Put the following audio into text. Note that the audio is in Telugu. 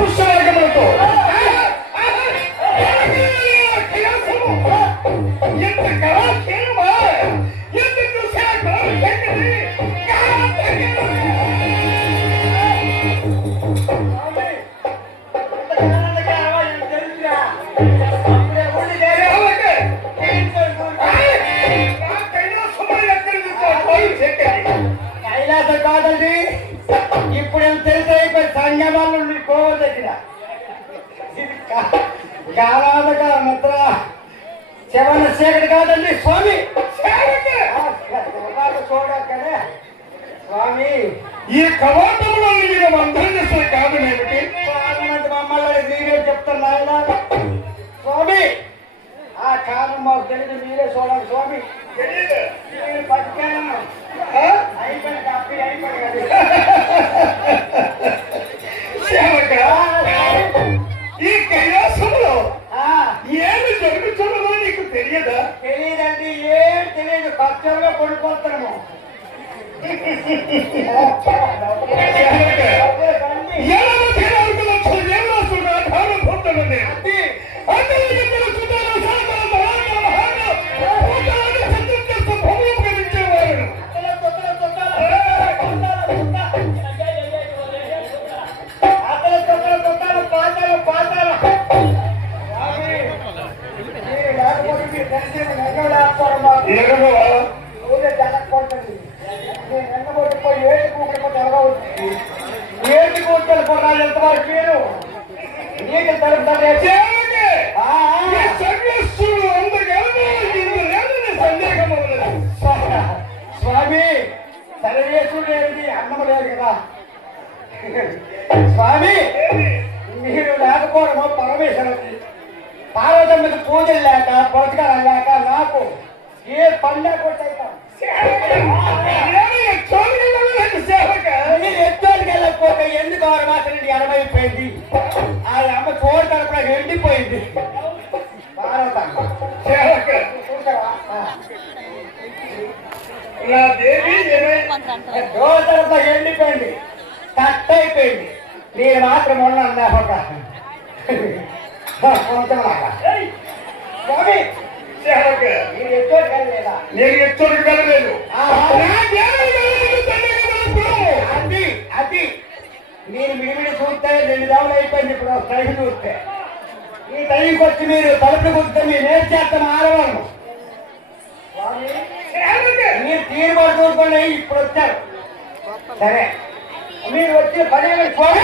పుష్పవర్గములతో ఎంత కళాక్షేమా ఎంత చూసా కైలాస కాదండి. ఇప్పుడు తెలిసి అయిపోయి సంగమాలు కోవ దగ్గర కాలాదక మిత్ర శవన శేఖర్ కాదండి స్వామి. చూడక్కనే స్వామి ఈ కవాటంలో మీరు మంత్రం చేసే కాదు ఏమిటి? మమ్మల్ని మీరే చెప్తున్నా స్వామి. ఆ కాలం మాకు తెలియదు, మీరే చూడండి స్వామి. మీరు పట్టుకెళ్ళను అయిపోయింది అప్పి అయిపోయింది. ఈ కైలాసంలో ఏమి జరుగుతున్నదో నీకు తెలియదా? తెలియదండి, ఏం తెలియదు. ఖర్చులుగా పడిపోతున్నాము. ఏంటి కూర్చొని కొన్నాళ్ళు ఎంతవరకు మీరు నీకు తరపుతారు స్వామి. సర్వేశ్వరుడు ఏంటి అన్నం లేదు కదా స్వామి. మీరు లేకపోవడము పరమేశ్వరుడికి పార్వతమ్మకి పూజలు లేక పురస్కారం లేక నాకు ఏ పని లేకుండా ఎత్తోడికి వెళ్ళకపోతే ఎందుకు ఆరు మాత్రం ఎనమైపోయింది. ఆ అమ్మ చోటు తరపున ఎండిపోయింది. పార్వతమ్మ చోటు తరపున ఎండిపోయింది, కట్ అయిపోయింది. నేను మాత్రం ఉన్నా ఒక స్వామి. మీరు ఎత్తోడికి వెళ్ళలేదా? నేను ఎత్తోడికి వెళ్ళలేదు. అది అది మీరు మిడిమిడి చూస్తే 2 దవలు అయిపోయింది. ఇప్పుడు టైం చూస్తే ఈ టైంకి వచ్చి మీరు తలుపులు కుడితే మీరు ఏం చేస్తాం ఆడవాళ్ళు. మీరు తీరుబాటు చూసుకోండి. ఇప్పుడు వచ్చారు సరే, మీరు వచ్చి పని స్వామి.